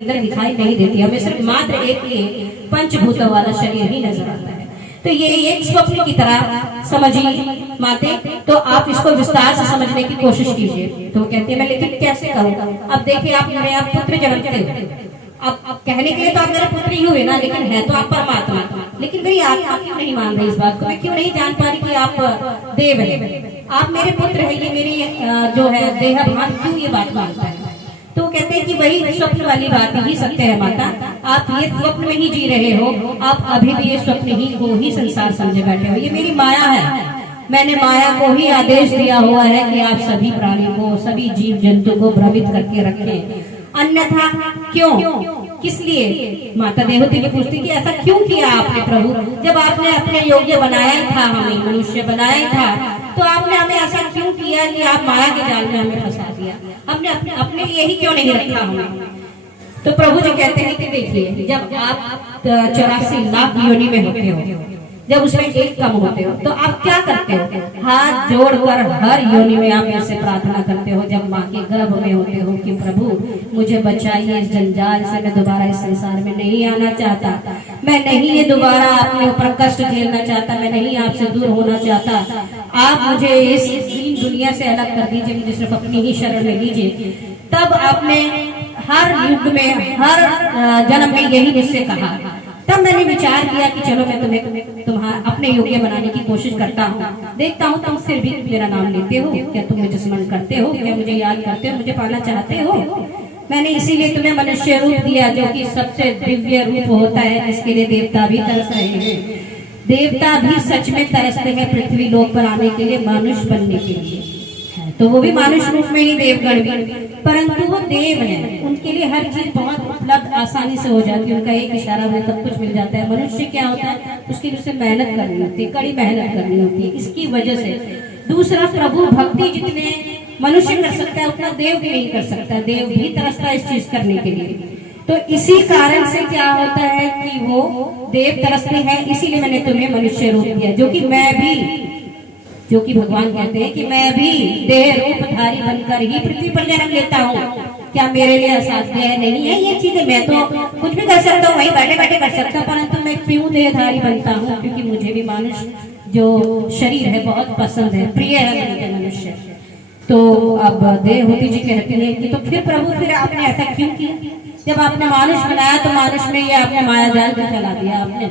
अंदर दिखाई नहीं देती, हमें सिर्फ मात्र एक ही पंचभूतों वाला शरीर ही नजर आता है। तो ये एक स्वप्न की तरह समझिए माते, तो आप इसको विस्तार से समझने की कोशिश कीजिए। तो कहते हैं मैं लेकिन कैसे करूँगा? अब देखिए आप मेरे आप पुत्र जन्म के, अब कहने के लिए तो आप मेरे पुत्र ही हुए ना, लेकिन है तो आप परमात्मा। लेकिन मेरी आत्मा क्यों नहीं मान रही इस बात को? मैं क्यों नहीं जान पा रही कि आप देव हैं, आप मेरे पुत्र हैं, ये मेरी जो है देहाभान क्यों ये बात मानता है? तो कहते हैं कि वही स्वप्न वाली बात ही सत्य है माता, आप ये स्वप्न में ही जी रहे हो, आप अभी भी ये स्वप्न ही को ही संसार समझे बैठे हो। ये मेरी माया है, मैंने माया को ही आदेश दिया हुआ है कि आप सभी प्राणी को, सभी जीव जंतु को भ्रमित करके रखें, अन्यथा क्यों, किस लिए? माता देवहूति की पूछती कि ऐसा क्यों किया आपने प्रभु? जब आपने अपने योग्य बनाया ही था, हमें मनुष्य बनाया ही था, तो आपने हमें ऐसा क्यों किया कि आप माया के जाल में हमें फंसा दिया? हमने अपने लिए ही क्यों नहीं रखा हमें? तो प्रभु जी कहते हैं कि देखिए, जब आप 84 लाख योनि में होते हो, जब उसमें एक कम होते हो, तो आप क्या करते हो? हाथ जोड़कर हर योनि में आप ऐसे प्रार्थना करते हो, जब माँ के गर्भ में होते हो कि प्रभु मुझे बचाइए इस जंजाल से, मैं दोबारा इस संसार में नहीं आना चाहता, मैं नहीं ये दोबारा अपने ऊपर कष्ट झेलना चाहता, मैं नहीं आपसे दूर होना चाहता, आप मुझे इस दुनिया से अलग कर दीजिए, मुझे सिर्फ अपनी ही शरण में लीजिए। तब आपने हर युग में, हर जन्म में यही मुझसे कहा। तब मैंने विचार किया कि चलो मैं तुम्हें अपने योग्य बनाने की कोशिश करता हूँ, देखता हूँ तुम फिर भी मेरा नाम लेते हो क्या, तुम मुझे स्मरण करते हो क्या, मुझे याद करते हो, मुझे पाना चाहते हो। मैंने इसीलिए तुम्हें मनुष्य रूप दिया, जो कि सबसे दिव्य रूप होता है, जिसके लिए देवता भी तरस रहे हैं। देवता भी सच में तरसते हैं पृथ्वी लोक पर आने के लिए, मनुष्य बनने के लिए, तो वो भी मनुष्य रूप में ही देवगण भी, परंतु वो देव हैं, उनके लिए हर चीज बहुत उपलब्ध आसानी से हो जाती है, उनका एक इशारा में सब कुछ मिल जाता है। मनुष्य क्या होता है, उसके लिए उसे मेहनत करनी होती है, कड़ी मेहनत करनी होती है, इसकी वजह से। दूसरा, प्रभु भक्ति जितने मनुष्य कर सकता है उतना देव भी नहीं कर सकता, देव भी तरसता है इस चीज करने के लिए। तो इसी कारण से क्या होता है कि वो देव तरसते हैं, इसीलिए मैंने तुम्हें मनुष्य रूप दिया, जो कि मैं भी, जो कि भगवान कहते हैं कि मैं भी देह रूपधारी बनकर ही पृथ्वी पर जन्म लेता हूँ। क्या मेरे लिए असाध्य है? नहीं है ये चीजें, मैं तो कुछ भी कर सकता हूँ, वहीं बैठे बैठे कर सकता हूँ, परंतु मैं क्यों देहधारी बनता हूँ? क्योंकि मुझे भी मनुष्य जो शरीर है बहुत पसंद है, प्रिय है मुझे मनुष्य। तो अब देवहूति जी कहती है कि तो फिर प्रभु फिर आपने ऐसा क्यों किया? जब आपने मानुष बनाया तो मानुष में ये आपने माया जाल क्यों फैला दिया आपने?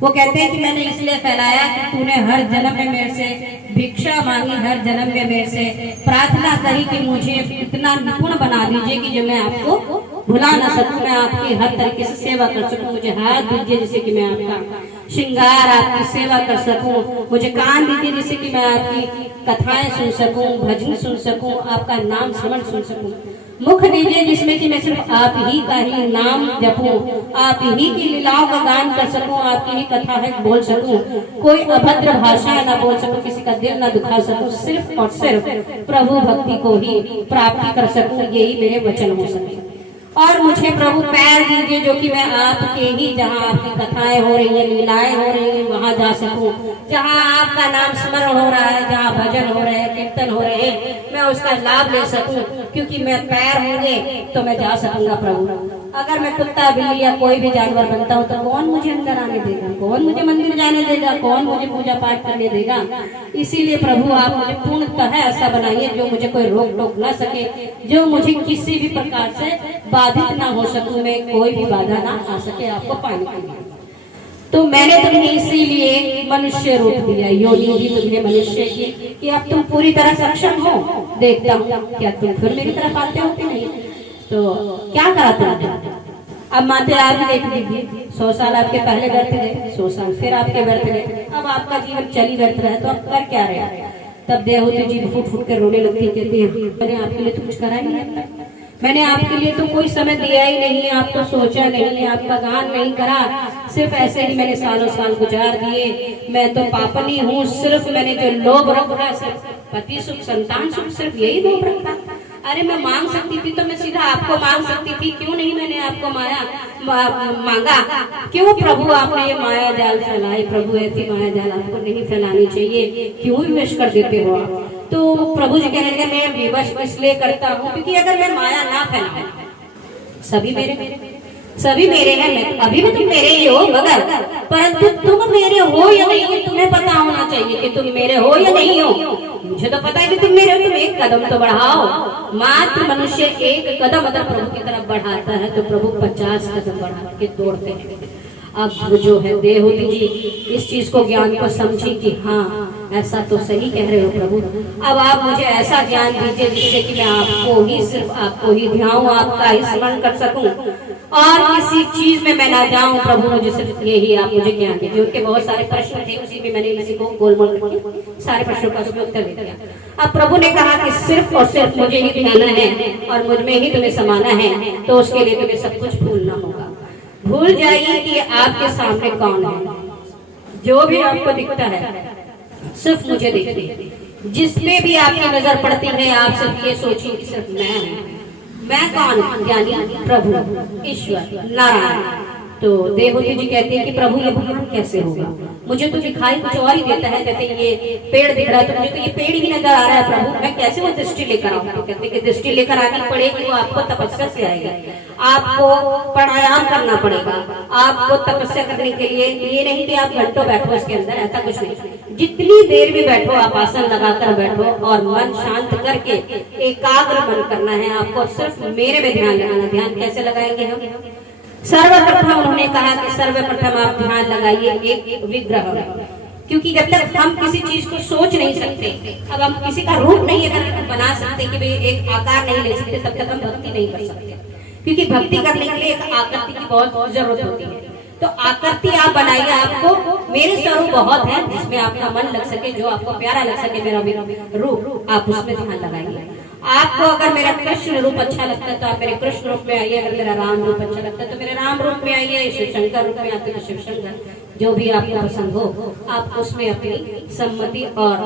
वो कहते हैं कि मैंने इसलिए फैलाया कि तूने हर जन्म में मेरे से भिक्षा मांगी, हर जन्म में मेरे से प्रार्थना करी कि मुझे इतना निपुण बना दीजिए कि जो मैं आपको भुला ना सकूं, मैं आपकी हर तरीके से सेवा कर सकूं, मुझे हाथ दीजिए जिससे कि मैं आपका श्रृंगार, आपकी सेवा कर सकूं, मुझे कान दीजिए जिससे कि मैं आपकी कथाएं सुन सकूं, भजन सुन सकूं, आपका नाम स्मरण सुन सकूं, मुख दीजिए जिसमें कि मैं सिर्फ आप ही का ही नाम जपूं, आप ही की लीलाओं का गान कर सकूं, आपकी ही कथा है बोल सकूं, कोई अभद्र भाषा ना बोल सकूं, किसी का दिल ना दुखा सकूं, सिर्फ और सिर्फ प्रभु भक्ति को ही प्राप्ति कर सकूं, यही मेरे वचन हो सके। और मुझे प्रभु पैर दीजिए जो कि मैं आपके ही, जहाँ आपकी कथाएं हो रही है, लीलाएं हो रही है, वहां जा सकूं, जहाँ आपका नाम स्मरण हो रहा है, जहाँ भजन हो रहे हैं, कीर्तन हो रहे हैं, मैं उसका लाभ ले सकूं, क्योंकि मैं पैर होंगे तो मैं जा सकूंगा प्रभु। अगर मैं कुत्ता, बिल्ली या कोई भी जानवर बनता हूँ तो कौन मुझे अंदर आने देगा, कौन मुझे मंदिर जाने देगा, कौन मुझे पूजा पाठ करने देगा? इसीलिए प्रभु आप मुझे पूर्णतः ऐसा बनाइए जो मुझे कोई रोक टोक ना सके, जो मुझे किसी भी प्रकार से बाधित ना हो सकूं, मैं कोई भी बाधा ना आ सके आपको पाने के लिए। तो मैंने तुम्हें इसीलिए मनुष्य रूप दिया, योनि दी तुम्हें मनुष्य की, कि अब तुम पूरी तरह सक्षम हो। देखता हूँ क्या तुम फिर मेरी तरफ आते हो कि नहीं। तो क्या करा तुमने? अब माते आप देख लीजिए, 100 साल आपके पहले व्यर्थ गए, 100 साल फिर आपके व्यर्थ गए, अब आपका जीवन चली व्यर्थ रहा है, तो अब कर क्या रहे? तब देवहूति जी फूट फूट कर रोने लगती, कहती है मैंने आपके लिए तो कुछ करा ही नहीं, मैंने आपके लिए तो कोई समय दिया ही नहीं, आपको सोचा नहीं, आपका गान नहीं करा, सिर्फ ऐसे ही मैंने सालों साल गुजार दिए। मैं तो पापनी हूँ, सिर्फ मैंने जो लोभ रखा, सिर्फ पति सुख, संतान सुख, सिर्फ यही लोभ रखा। अरे मैं मांग सकती थी तो मैं सीधा आपको मांग सकती थी, क्यों नहीं मैंने आपको मांगा? क्यों प्रभु आपने ये माया जाल फैलाई? प्रभु ऐसी माया जाल आपको नहीं फैलानी चाहिए, क्यों विवश कर देते हो आप? तो प्रभु जी कहने लगे मैं विवश इसलिए करता हूँ क्योंकि अगर मैं माया ना फैलाऊं, सभी मेरे सभी मेरे हैं, मैं अभी भी तुम मेरे ही हो, मगर परंतु तुम मेरे हो या नहीं हो तुम्हें पता होना चाहिए कि तुम मेरे हो या नहीं हो। मुझे तो पता है कि तुम मेरे हो, तुम एक कदम तो बढ़ाओ। मात्र मनुष्य एक कदम अगर प्रभु की तरफ बढ़ाता है तो प्रभु 50 कदम बढ़ा के दौड़ते हैं। अब जो है देवहूति जी इस चीज को, ज्ञान को समझी कि हाँ ऐसा तो सही कह रहे हो प्रभु, अब आप मुझे ऐसा ज्ञान दीजिए जिससे कि मैं आपको ही, सिर्फ आपको ही ध्याऊं, आपका ही स्मरण कर सकूं और किसी चीज में मैं ना जाऊं। प्रभु मुझे सिर्फ यही आप मुझे ज्ञान दीजिए। उनके बहुत सारे प्रश्न थे, उसी में मैंने इसी को गोलमोल करके सारे प्रश्नों का उसमें उत्तर दे दिया। अब प्रभु ने कहा कि सिर्फ और सिर्फ मुझे ही ध्याना है और मुझ में ही तुम्हें समाना है, तो उसके लिए तुम्हें सब कुछ भूलना होगा। भूल जाइए कि आपके सामने कौन है, जो भी आपको दिखता है सिर्फ मुझे देखिए। जिसपे भी आपकी नजर पड़ती है आप सिर्फ ये सोचिए कि सिर्फ मैं कौन? ज्ञानी प्रभु ईश्वर नारायण। तो देवहूति जी कहती है कि प्रभु ये भगवान कैसे होगा, मुझे तो दिखाई कुछ और ही देता है। कहते ये पेड़ दिख रहा है तो मुझे तो ये पेड़ ही नजर आ रहा है प्रभु, मैं कैसे वो दृष्टि लेकर आऊँ? तो कहते कि दृष्टि लेकर आनी पड़ेगी, वो आपको तपस्या से आएगा, आपको प्राणायाम करना पड़ेगा, आपको तपस्या करने के लिए ये नहीं कि आप घंटों बैठो इसके अंदर, ऐसा कुछ नहीं। जितनी देर भी बैठो आप आसन लगाकर बैठो और मन शांत करके एकाग्र मन करना है आपको, सिर्फ मेरे में ध्यान लगाना। ध्यान कैसे लगाएंगे हम? सर्वप्रथम उन्होंने कहा कि सर्वप्रथम आप ध्यान लगाइए एक विग्रह, क्योंकि जब तक हम किसी चीज को सोच नहीं सकते, अब हम किसी का रूप नहीं अगर बना सकते कि भाई एक आकार नहीं ले सकते, तब तक हम भक्ति नहीं कर सकते। क्योंकि भक्ति करने के लिए एक आकृति की बहुत जरूरत होती है। तो आकृति आप बनाइए, आपको मेरे स्वरूप बहुत है जिसमें आपका मन लग सके, जो आपको प्यारा लग सके, मेरा रूप, आप उसमें ध्यान लगाइए। आपको अगर मेरा कृष्ण रूप अच्छा लगता है तो आप मेरे कृष्ण रूप में आइए, अगर मेरा राम रूप अच्छा लगता है तो मेरे राम रूप में आइए, शिव शंकर रूप में आते तो शिव शंकर, जो भी आपको पसंद हो आप उसमें अपनी सम्मति और